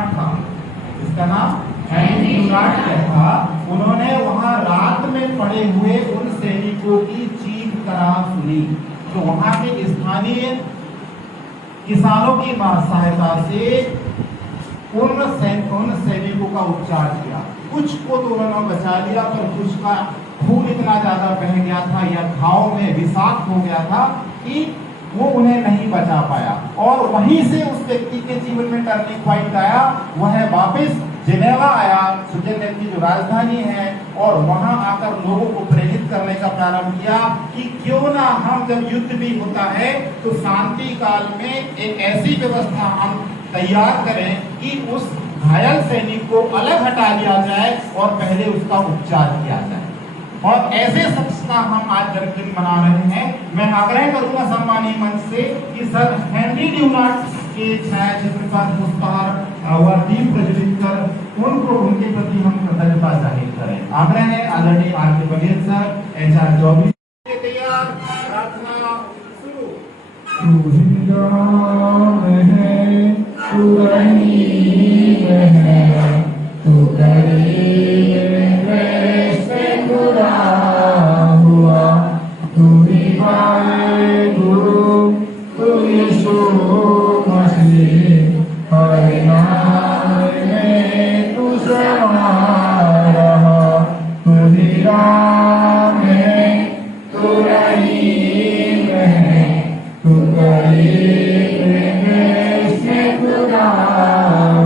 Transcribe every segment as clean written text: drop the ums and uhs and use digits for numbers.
डुनार्ट था, इसका नाम हेनरी डुनार्ट था। उन्होंने वहां रात में पड़े हुए उन सैनिकों की चीख कराह सुनी, तो वहां के स्थानीय किसानों की सहायता से उन सैनिकों का उपचार किया। कुछ को तो उन्होंने बचा लिया, पर कुछ का खून इतना ज्यादा बह गया था या घाव में विषाक्त हो गया था कि वो उन्हें नहीं बचा पाया। और वहीं से उस व्यक्ति के जीवन में टर्निंग पॉइंट आया। वह वापस जिनेवा आया, स्विट्जरलैंड की जो राजधानी है, और वहां आकर लोगों को प्रेरित करने का प्रारंभ किया कि क्यों ना हम, जब युद्ध भी होता है तो शांति काल में एक ऐसी व्यवस्था हम तैयार करें कि उस घायल सैनिक को अलग हटा दिया जाए और पहले उसका उपचार किया जाए। और ऐसे शख्स का हम आज जन्मदिन मना रहे हैं। मैं आग्रह करूंगा सम्मानीय मंच से कि सर हेनरी डुनार्ट के छायाचित्र पर पुष्पहार व दीप प्रज्वलित कर उनको, उनके प्रति हम कृतज्ञता जाहिर करें। आग्रह है आदरणीय आर.के. बघेल सर, HR 24 तैयार, प्रार्थना शुरू। तू हिंदुओं में है, तू गरीब है, तू गरीब से खुदा हुआ, तू ही हमारे गुरु, तू यीशु मसीह, हर नाम में तू समा रहा, तू ही राम है, तू रहीम है, तू गरीब से खुदा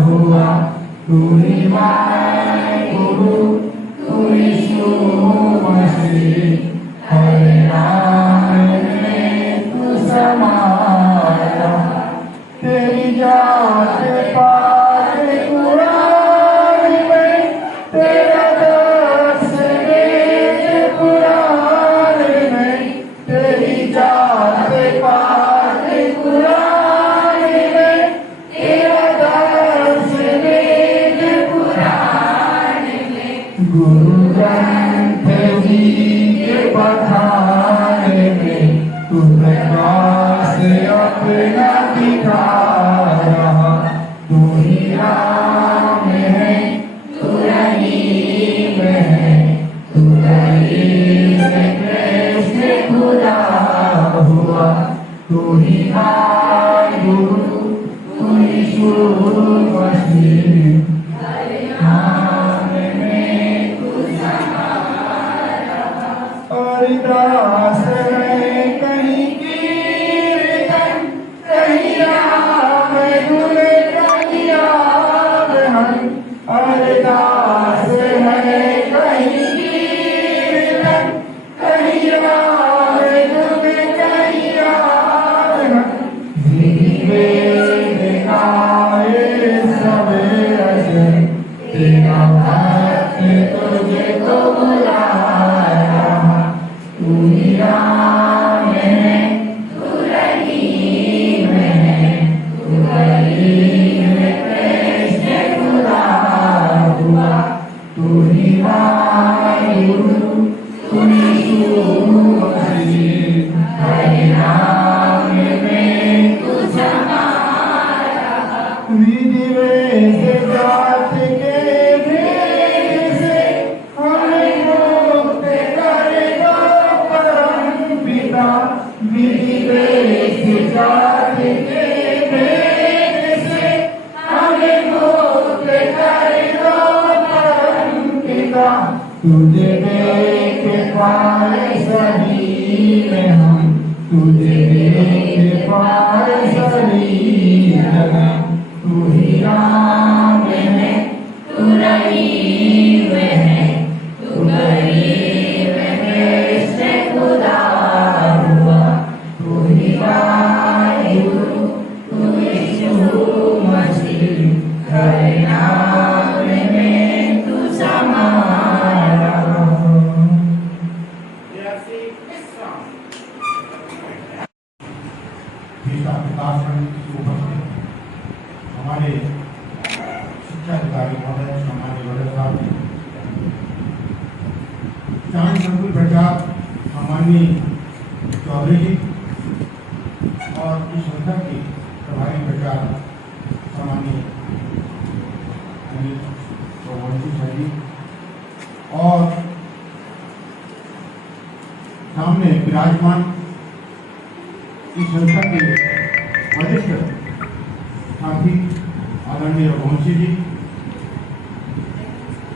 हुआ, तू ही हमारे गुरु, तू यीशु मसीह, हर नाम में तू समा रहा, तेरी जात पाक कुरान में, तेरा दर्स वेद कुरान में, तेरी जात पाक कुरान में, तेरा दर्स वेद कुरान में, गुरु ग्रंथ जी के बखाने में, तू प्रकाश अपना दिखा रहा, तू ही राम है, तू रहीम है, तू गरीब से खुदा हुआ, तू ही हमारे गुरु, तू यीशु मसीह, नाम में तू समा रहा, और दास है कहीं कीर्तन, कहीं राम धुन, कहीं आगमन, अरदास है कहीं कीर्तन, कहीं राम धुन, कहीं आगमन, वेद गाए सवेर से, तेरा भक्त तुझको बुला रहा, तू ही राम है, तू रहीम है, तू गरीब से खुदा हुआ, तू ही हमारे गुरु, तू यीशु मसीह, हर नाम में तू समा रहा, विधिवेद जात के भेद से हमें मुक्त करेगा परम पिता, विधिवेद जात के भेद से हमें मुक्त करेगा परम पिता, तुझे देख पाए सभी में हम, तुझे देख पाए सभी जगह, तू ही राम है, तू रहीम है, तू गरीब से खुदा हुआ, तू ही हमारे गुरु, तू यीशु मसीह, हर नाम में तू समा रहा। हमारे शिक्षा अधिकारी महोदय, हमारे बड़े साहब, चांद संकुल प्रचार हमारी चौधरी जी, और इस संस्था की प्रभारी प्रचार हमारी हेनरी वंशिक है जी। और सामने विराजमान इस संस्था के वरिष्ठ साथी आदरणीय रघुवंशी जी,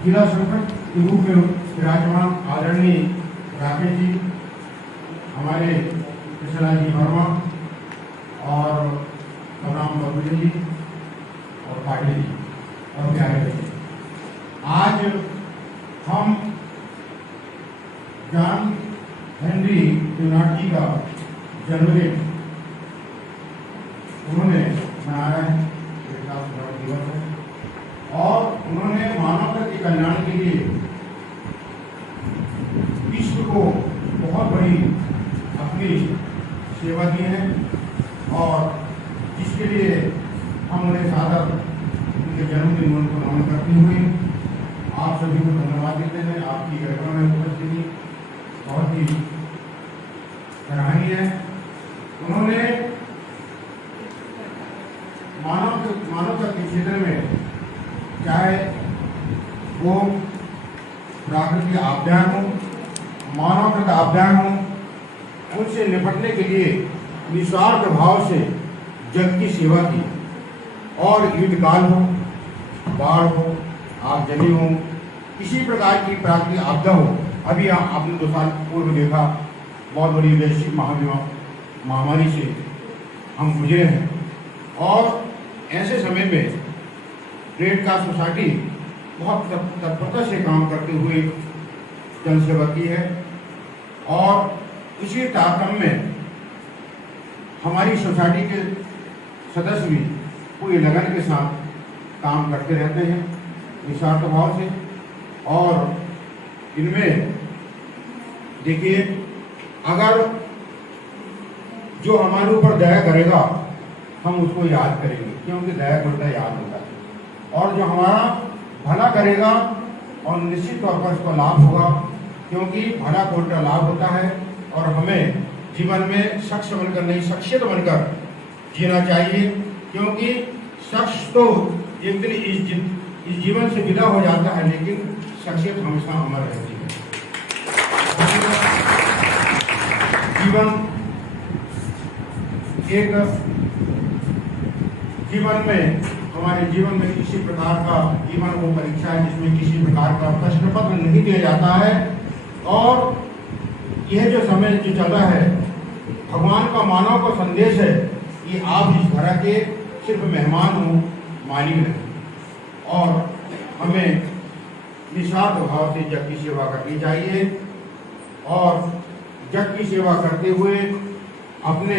जिला संगठक के रूप में विराजमान आदरणीय राकेश जी, हमारे कृष्णलाल जी वर्मा और बलराम बबुले जी और पाटिल जी और प्यारे बच्चे। आज हम जॉन हेनरी ड्यूनार्ट जी का जन्मदिन उन्होंने मनाया है, दिवस है, और उन्होंने मानवता के कल्याण के लिए विश्व को बहुत बड़ी अपनी सेवा दी है, और जिसके लिए हम उन्हें सादर उनके जन्मदिन उनको नमन करते हुए आप सभी को धन्यवाद देते हैं। आपकी गरिमा में उपस्थिति बहुत ही सराहनीय है। उन्होंने मानवता के क्षेत्र में, चाहे वो प्राकृतिक आपदाएं हो, मानवकृत आपदाएं हो, उनसे निपटने के लिए निस्वार्थ भाव से जग की सेवा की। और युद्ध काल हो, बाढ़ हो, आगजनी हो, किसी प्रकार की प्राकृतिक आपदा हो, अभी आपने 2 साल पूर्व देखा बहुत बड़ी वैश्विक महामारी से हम गुजरे हैं, और ऐसे समय में रेड क्रॉस सोसाइटी बहुत तत्परता से काम करते हुए जनसेवा की है। और इसी तारतम्य में हमारी सोसाइटी के सदस्य भी पूरी लगन के साथ काम करते रहते हैं निस्वार्थ भाव से। और इनमें देखिए, अगर जो हमारे ऊपर दया करेगा हम उसको याद करेंगे, क्योंकि दया करता याद होता है, और जो हमारा भला करेगा और निश्चित तौर पर उसका लाभ होगा, क्योंकि भला को उल्टा लाभ होता है। और हमें जीवन में शख्स बनकर नहीं, शख्सियत बनकर जीना चाहिए, क्योंकि शख्स तो एक दिन इस जीवन से विदा हो जाता है, लेकिन शख्सियत हमेशा अमर रहती है। हमारे जीवन में किसी प्रकार का जीवन वो परीक्षा है जिसमें किसी प्रकार का प्रश्न पत्र नहीं दिया जाता है। और यह जो समय जो चल रहा है, भगवान का मानव का संदेश है कि आप इस धरा के सिर्फ मेहमान हो, मालिक नहीं। और हमें निस्वार्थ भाव से जग की सेवा करनी चाहिए, और जग की सेवा करते हुए अपने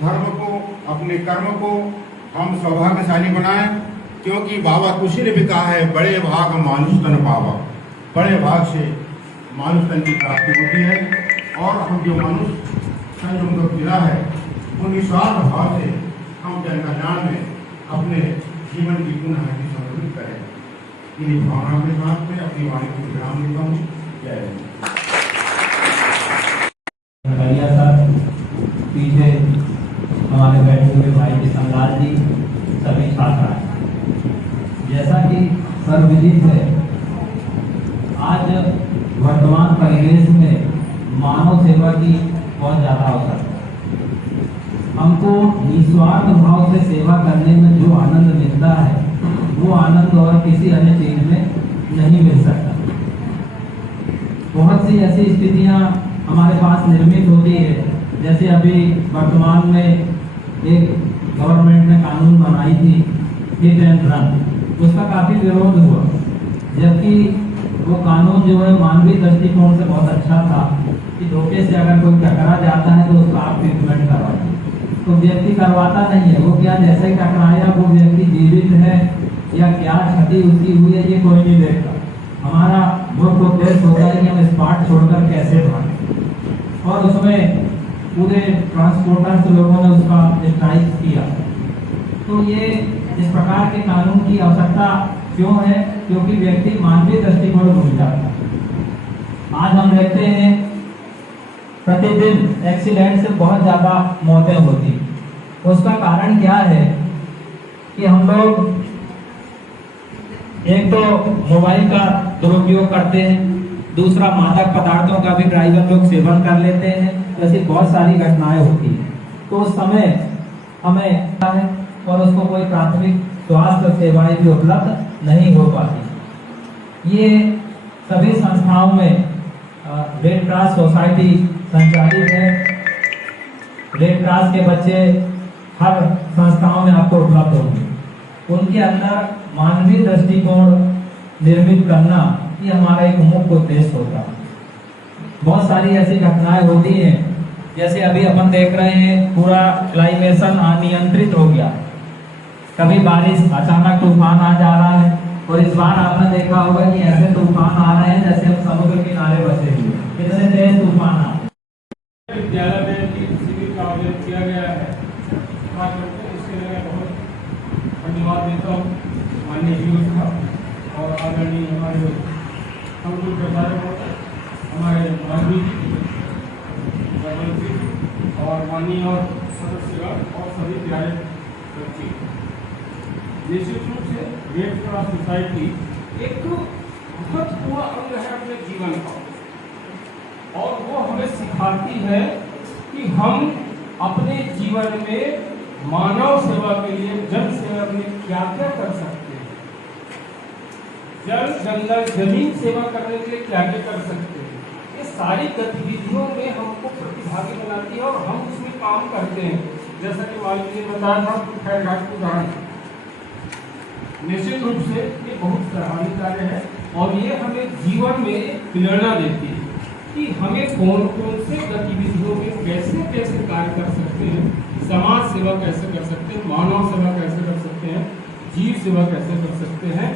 धर्म को, अपने कर्म को हम सौभाग्यशाली बनाएं, क्योंकि बाबा तुलसी ने भी कहा है, बड़े भाग मानुष तन पावा, बड़े भाग से मानुष तन की प्राप्ति होती है। और हम जो मनुष्य तन जो मिला है, वो निस्वार्थ भाव से हम जन कल्याण में अपने जीवन की पुनः समर्पित करें। इन्हीं भावना के साथ में अपनी वाणी को विराम देता हूँ। जय हिंद। पीछे हमारे बैठे हुए भाई किशनलाल जी, सभी छात्र हैं। जैसा कि सर्वविदित है, आज वर्तमान परिवेश में मानव सेवा की बहुत ज़्यादा अवसर है। हमको निस्वार्थ भाव से सेवा करने में जो आनंद मिलता है, वो आनंद और किसी अन्य चीज में नहीं मिल सकता। बहुत सी ऐसी स्थितियाँ हमारे पास निर्मित होती है, जैसे अभी वर्तमान में एक गवर्नमेंट ने कानून बनाई थी हिट एंड रन, उसका काफ़ी विरोध हुआ, जबकि वो कानून जो है मानवीय दृष्टिकोण से बहुत अच्छा था कि धोखे से अगर कोई टकरा जाता है तो उसका आप ट्रीटमेंट करवाइए। तो व्यक्ति करवाता नहीं है, वो क्या जैसे ही टकराया वो व्यक्ति जीवित है या क्या क्षति उसकी हुई है ये कोई नहीं देखता। हमारा मुख्य उद्देश्य होता है कि हम स्पॉट छोड़कर कैसे भागें, और उसमें पूरे ट्रांसपोर्टर्स लोगों ने उसका स्ट्राइक किया। तो ये इस प्रकार के कानून की आवश्यकता क्यों है? क्योंकि व्यक्ति मानवीय दृष्टिकोण भूल जाता है। आज हम देखते हैं प्रतिदिन एक्सीडेंट से बहुत ज़्यादा मौतें होती। उसका कारण क्या है कि हम लोग एक तो मोबाइल का दुरुपयोग करते हैं, दूसरा मादक पदार्थों का भी ड्राइवर लोग सेवन कर लेते हैं। ऐसी बहुत सारी घटनाएं होती हैं। तो उस समय हमें और उसको कोई प्राथमिक स्वास्थ्य सेवाएं भी उपलब्ध नहीं हो पाती। ये सभी संस्थाओं में रेड क्रॉस सोसाइटी संचालित है। रेड क्रॉस के बच्चे हर संस्थाओं में आपको उपलब्ध होंगे। उनके अंदर मानवीय दृष्टिकोण निर्मित करना ये हमारा एक मुख्य उद्देश्य होता है। बहुत सारी ऐसी घटनाएं होती हैं, जैसे अभी अपन देख रहे हैं पूरा क्लाइमेशन अनियंत्रित हो गया। कभी बारिश अचानक तूफान आ जा रहा है, और इस बार आपने देखा होगा कि ऐसे तूफान आ रहे हैं जैसे हम समुद्र किनारे बसे हुए, कितने तेज तूफान आ रहे हैं। विद्यालय में शिविर का आयोजन किया गया है, इसके लिए मैं बहुत धन्यवाद देता हूँ माननीय जी का और आदरणीय हमारे संकुल प्रचारक हमारे मानवीय जी और माननीय और सदस्यगण और सभी प्यारे बच्चे। निश्चित रूप से रेड क्रॉस सोसाइटी एक महत्वपूर्ण अंग है अपने जीवन का, और वो हमें सिखाती है कि हम अपने जीवन में मानव सेवा के लिए, जन सेवा के लिए क्या क्या कर सकते हैं। जल जंगल जमीन सेवा करने के लिए क्या क्या कर सकते हैं। ये सारी गतिविधियों में हमको प्रतिभागी बनाती है और हम उसमें काम करते हैं। जैसा कि मालिक जी ने बताया था खैर घाट की उदाहरण, निश्चित रूप से ये बहुत सराहनीय कार्य है और ये हमें जीवन में प्रेरणा देती है कि हमें कौन कौन से गतिविधियों में कैसे कैसे कार्य कर सकते हैं, समाज सेवा कैसे कर सकते हैं, मानव सेवा कैसे कर सकते हैं, जीव सेवा कैसे कर सकते हैं,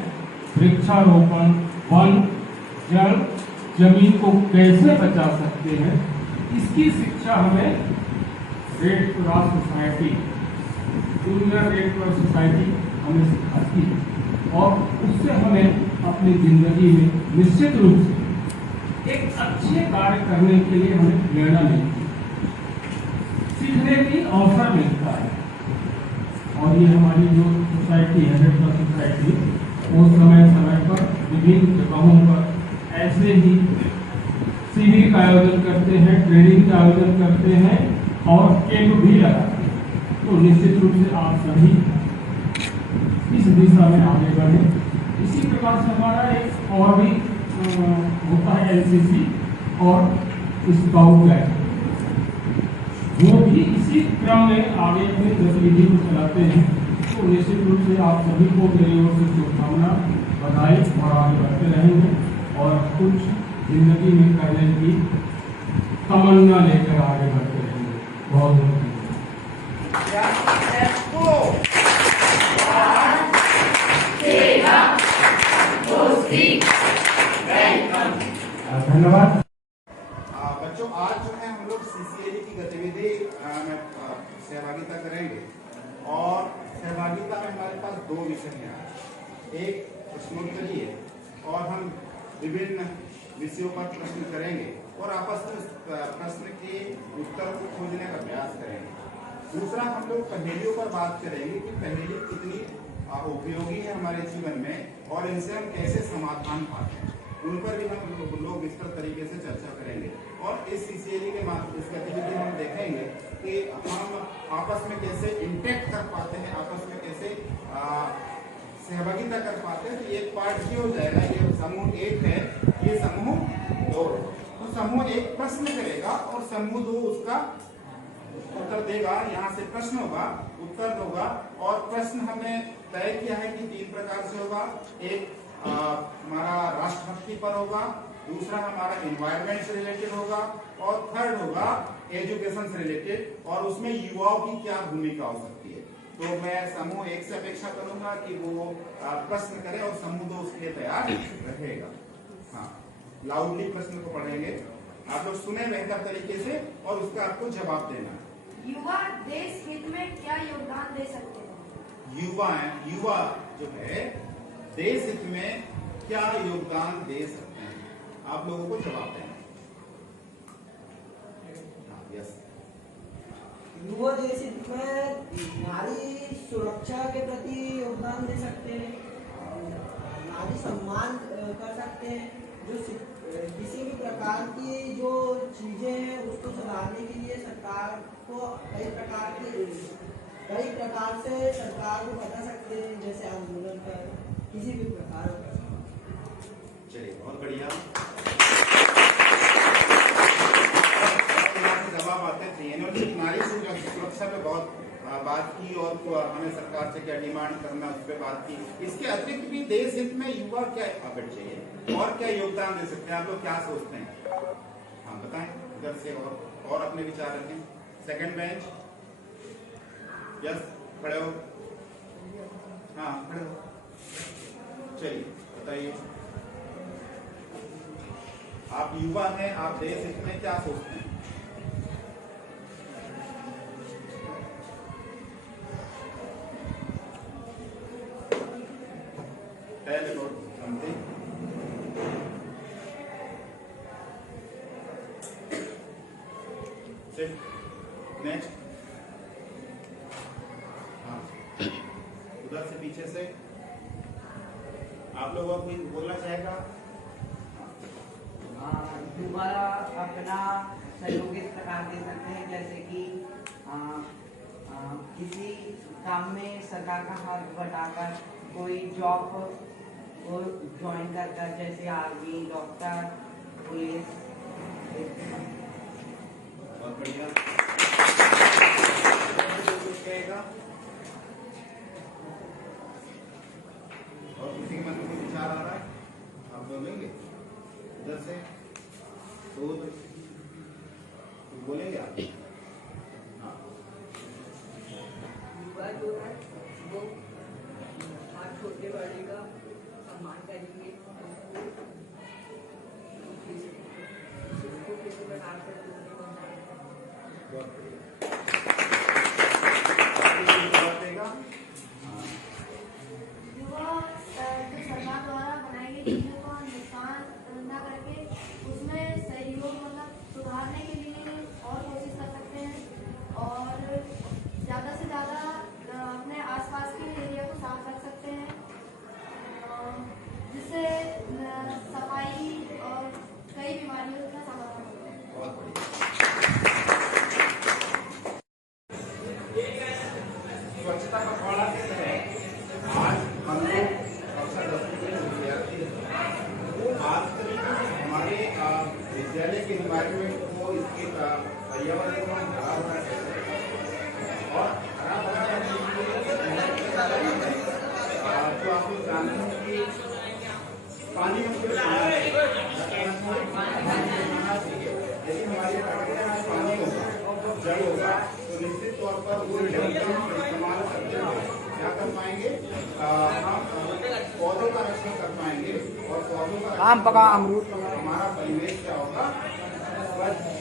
वृक्षारोपण, वन, जल, जमीन को कैसे बचा सकते हैं, इसकी शिक्षा हमें red cross society, junior red cross society हमें सिखाती है और उससे हमें अपनी जिंदगी में निश्चित रूप से एक अच्छे कार्य करने के लिए हमें प्रेरणा मिलती है, सीखने की अवसर मिलता है। और ये हमारी जो सोसाइटी है रेड क्रॉस सोसाइटी, वो समय समय पर विभिन्न जगहों पर ऐसे ही शिविर का आयोजन करते हैं, ट्रेनिंग का आयोजन करते हैं और कैंप भी लगाते हैं। तो निश्चित रूप से आप सभी इस दिशा में आगे बढ़े। इसी प्रकार से हमारा एक और भी होता है एनसीसी और स्काउट गाइड, वो भी इसी क्रम में आगे अपनी गतिविधि को चलाते हैं। तो निश्चित रूप से आप सभी को मेरी ओर से शुभकामना, बधाई और आगे बढ़ते रहेंगे और कुछ जिंदगी में करने की तमन्ना लेकर आगे बढ़ते रहेंगे। बहुत बहुत धन्यवाद। बच्चों, आज जो है हम लोग सीसीएली की गतिविधि में सहभागिता करेंगे और सहभागिता में हमारे पास दो विषय हैं। एक प्रश्नोत्तरी है और हम विभिन्न विषयों पर प्रश्न करेंगे और आपस में प्रश्न के उत्तर को खोजने का प्रयास करेंगे। दूसरा, हम लोग पहेलियों पर बात करेंगे कि पहेली कितनी उपयोगी है हमारे जीवन में और इनसे हम कैसे समाधान पाते हैं, उन पर भी हम लोग विस्तृत तरीके से चर्चा करेंगे। और इस सीसीएली के माध्यम इस गतिविधि हम देखेंगे कि हम आपस में कैसे इंटैक्ट कर पाते हैं, आपस में कैसे सहभागिता कर पाते हैं। तो एक पार्ट ये हो जाएगा, ये समूह एक है, ये समूह दो है। तो समूह एक प्रश्न करेगा और समूह दो उसका उत्तर देगा। यहाँ से प्रश्न होगा, उत्तर होगा और प्रश्न हमने तय किया है कि तीन प्रकार से होगा। एक हमारा राष्ट्रभक्ति पर होगा, दूसरा हमारा एनवायरमेंट से रिलेटेड होगा और थर्ड होगा एजुकेशन से रिलेटेड, और उसमें युवाओं की क्या भूमिका हो सकती है। तो मैं समूह एक से अपेक्षा करूंगा कि वो प्रश्न करे और समूह दो उसके लिए तैयार रहेगा। हाँ, लाउडली प्रश्न को पढ़ेंगे, आप लोग सुने बेहतर तरीके से और उसका आपको जवाब देना। युवा देश हित में क्या योगदान दे सकते हैं? युवा जो है देश हित में क्या योगदान दे सकते हैं, आप लोगों को जवाब देना। यस, युवा देश हित में नारी सुरक्षा के प्रति योगदान दे सकते हैं, कर सकते हैं। जो किसी भी प्रकार की जो चीजें हैं उसको सुधारने के लिए सरकार को कई प्रकार से सरकार को बता सकते हैं, जैसे आंदोलन कर किसी भी प्रकार का। चलिए बहुत बढ़िया। जवाब आते थे इन्होंने नारी सुरक्षा पे बहुत बात की और हमें सरकार से क्या डिमांड करना उस पर बात की। इसके अतिरिक्त भी देश हित में युवा क्या आगे चाहिए और क्या योगदान दे सकते हैं, आप लोग क्या सोचते हैं? हाँ बताएं इधर से और अपने विचार रखें। सेकंड बेंच, यस खड़े हो, हाँ खड़े हो, चलिए बताइए आप युवा हैं, आप देश हित में क्या सोचते हैं? नेक्स्ट, हाँ उधर से पीछे से आप लोगों को कोई बोलना चाहेगा? युवा अपना सहयोग इस प्रकार दे सकते हैं, जैसे कि किसी काम में सरकार का हाथ बटाकर कोई जॉब को ज्वाइन कर, जैसे आर्मी, डॉक्टर, पुलिस। बहुत बढ़िया। और किसी के मन में कोई विचार आ रहा है आप बोलेंगे? उधर से तो बोलेंगे आप? हाँ युवा जो है वो हर छोटे बड़े का सम्मान करेंगे, उसको किसी प्रकार से युवा जो सरकार द्वारा बनाई गई चीजों का नुकसान न करके उसमें सहयोग मतलब सुधारने के लिए और कोशिश कर सकते हैं और ज़्यादा से ज़्यादा अपने आसपास के एरिया को साफ रख सकते हैं, जिससे सफाई और कई बीमारियों का समाधान होता है। बहुत बढ़िया। स्वच्छता का पखवाड़ा कैसे है? आज हम लोग कक्षा 10वीं के विद्यार्थी वो आज तरीके से हमारे विद्यालय के इन्वायरमेंट को, इसके पर्यावरण को हम हरा भरा कैसे और हरा भरा जो आप लोग जानते हैं कि पानी में लेकिन हमारी प्राकृतिक पानी होगा, जल होगा, तो निश्चित तौर पर वो जल का हम इस्तेमाल करते हुए क्या कर पाएंगे, हम पौधों का रक्षण कर पाएंगे और पौधों का हमारा परिवेश क्या होगा,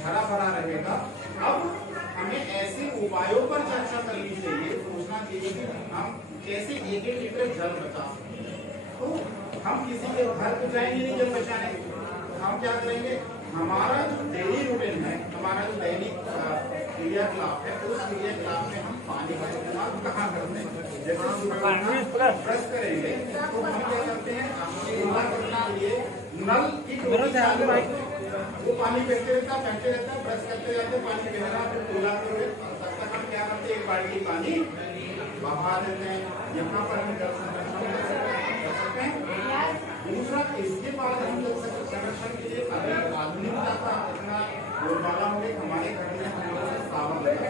हरा भरा रहेगा। अब हमें ऐसे उपायों पर चर्चा करनी चाहिए, सोचना चाहिए कि हम कैसे 1-1 लीटर जल बचा सकते हैं। तो हम किसी के घर को जाएंगे नहीं जल बचाने, हम क्या करेंगे, हमारा जो डेली रूटीन है, हमारा जो दैनिक क्रियाकलाप है, उस क्रियाकलाप में हम पानी का इस्तेमाल कहाँ करते हैं? जैसे ब्रश करेंगे तो हम क्या करते हैं, कुल्ला करने के लिए नल की वो पानी बहते रहता है, ब्रश करते जाते पानी बह रहा, फिर कुल्ला करोगे तब तक हम क्या करते हैं, एक बाल्टी पानी बहा देते हैं। यहाँ पर हम जल संरक्षण कर सकते हैं। दूसरा, इसके बाद हम जल संरक्षण के लिए अगर आधुनिकता का इतना बोलबाला हो गया, हमारे घर में हम लोग सावन लगा,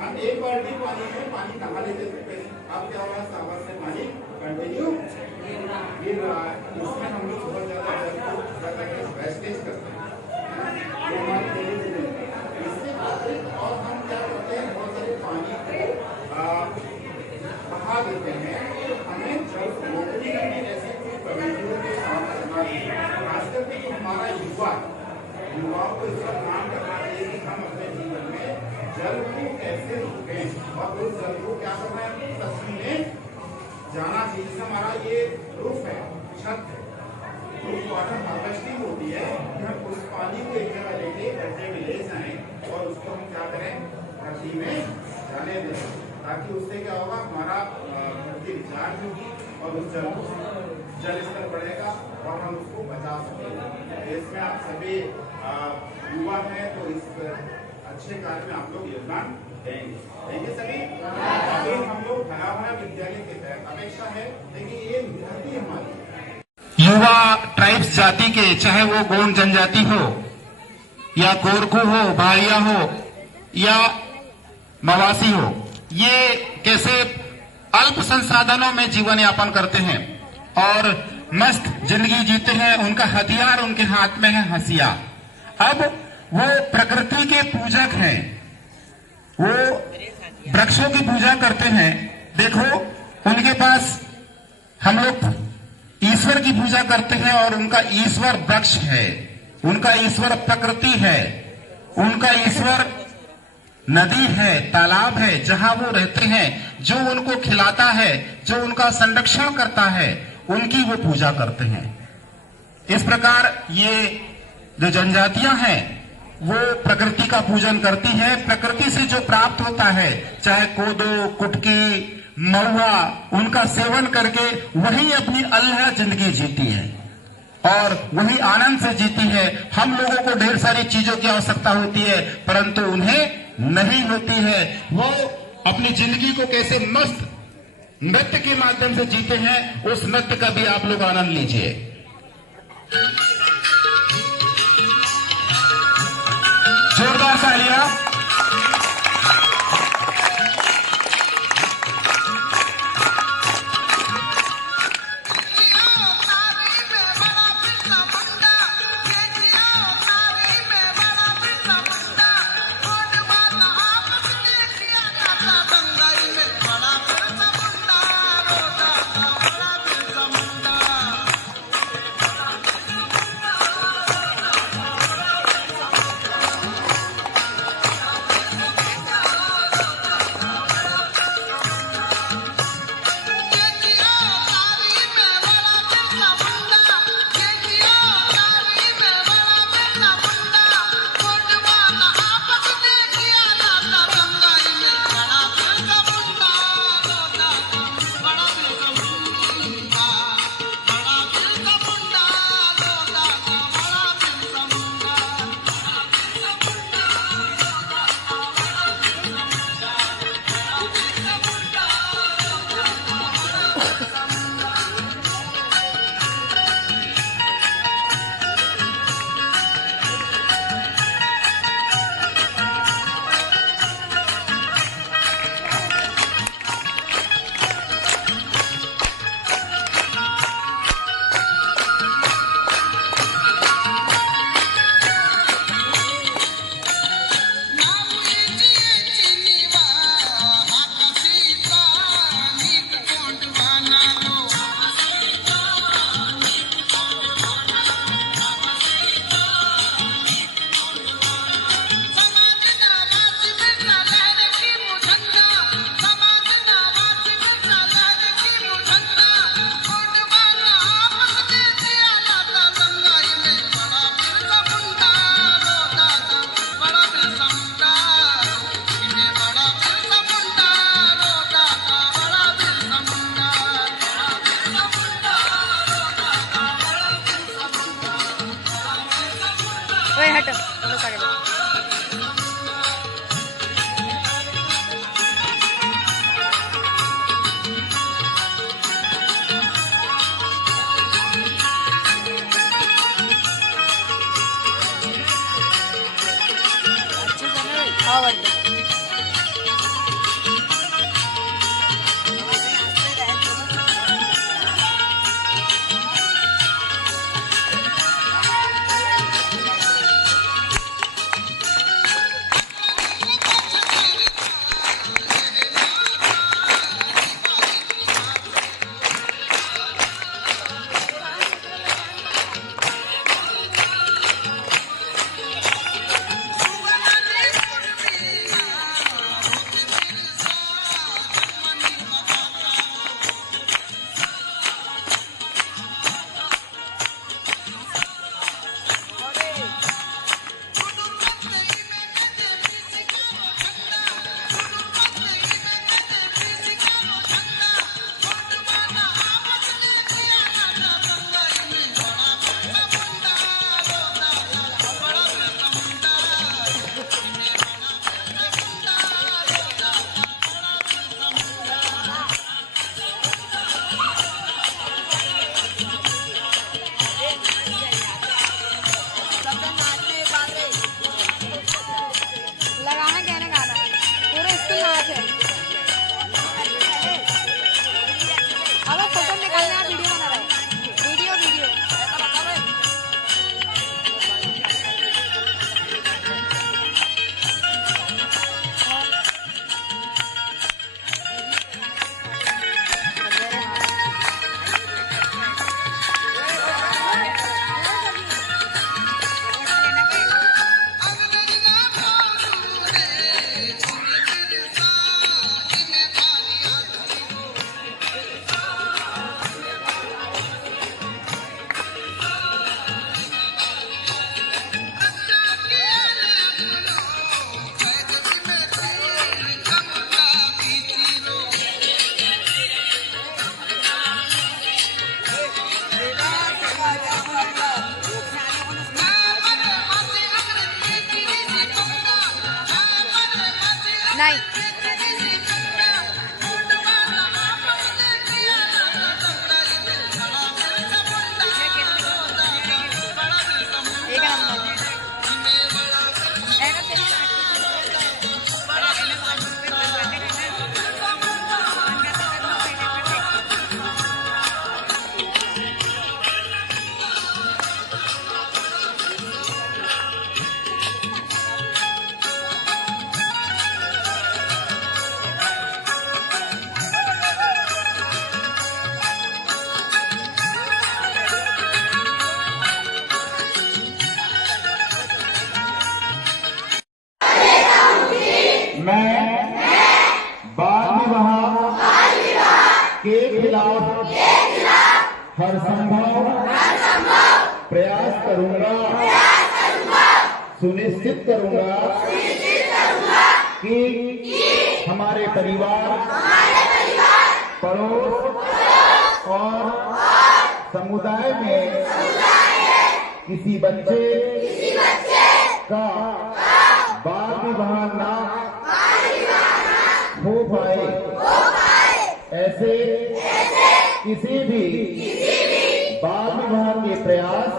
हम एक बाल्टी पानी में पानी नहा लेते थे, अब क्या हो रहा है, सावन से पानी कंटिन्यू गिर रहा है। उसमें हम लोग बहुत ज्यादा वेस्टेज करते हैं, इससे अतिरिक्त और हम क्या करते हैं, बहुत सारे पानी को बहा देते हैं। हमें जल रोकने की ऐसी कोई प्रवृत्तियों के साथ करना चाहिए, खास करके जो हमारा युवाओं को इसका काम करना चाहिए कि हम अपने जीवन में जल को कैसे रोकें और उस जल को क्या करना है, तस्वीरें जाना चाहिए। जैसे हमारा ये रूफ है, छत है, रूफ वाटर हार्वेस्टिंग होती है, हम उस पानी को एक जगह लेके गड्ढे में ले जाएं और उसको हम क्या करें, धरती में जाने दें, ताकि उससे क्या होगा, हमारा धरती रिचार्ज होगी और उस जल को जल स्तर बढ़ेगा और हम उसको बचा सकेंगे। इसमें आप सभी युवा हैं तो इस अच्छे कार्य में आप लोग योगदान देंगे सभी। अभी हम लोग भला विद्यालय के तहत अपेक्षा है, देखिए ये विद्यार्थी हमारी युवा ट्राइब्स जाति के, चाहे वो गोंड जनजाति हो या गोरखू हो, भाड़िया हो या मवासी हो, ये कैसे अल्प संसाधनों में जीवन यापन करते हैं और मस्त जिंदगी जीते हैं। उनका हथियार उनके हाथ में है हंसिया। अब वो प्रकृति के पूजक हैं, वो वृक्षों की पूजा करते हैं। देखो उनके पास हम लोग ईश्वर की पूजा करते हैं और उनका ईश्वर वृक्ष है, उनका ईश्वर प्रकृति है, उनका ईश्वर नदी है, तालाब है, जहां वो रहते हैं, जो उनको खिलाता है, जो उनका संरक्षण करता है, उनकी वो पूजा करते हैं। इस प्रकार ये जो जनजातियां हैं वो प्रकृति का पूजन करती है। प्रकृति से जो प्राप्त होता है, चाहे कोदो, कुटकी, महुआ, उनका सेवन करके वही अपनी अल्लाह जिंदगी जीती है और वही आनंद से जीती है। हम लोगों को ढेर सारी चीजों की आवश्यकता होती है परंतु उन्हें नहीं होती है। वो अपनी जिंदगी को कैसे मस्त नृत्य के माध्यम से जीते हैं, उस नृत्य का भी आप लोग आनंद लीजिए। जोरदार तालियां। खिलाफ हर संभव प्रयास करूंगा, सुनिश्चित करूंगा कि हमारे परिवार, पड़ोस और समुदाय में किसी बच्चे का बाल विवाह ना हो पाए, ऐसे किसी भी बाल विवाह के प्रयास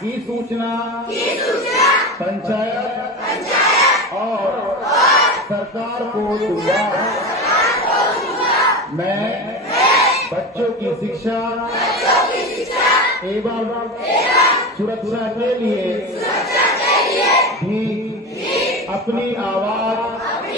की सूचना पंचायत और सरकार को दूंगा। मैं बच्चों की शिक्षा एवं सुरक्षा के लिए भी अपनी आवाज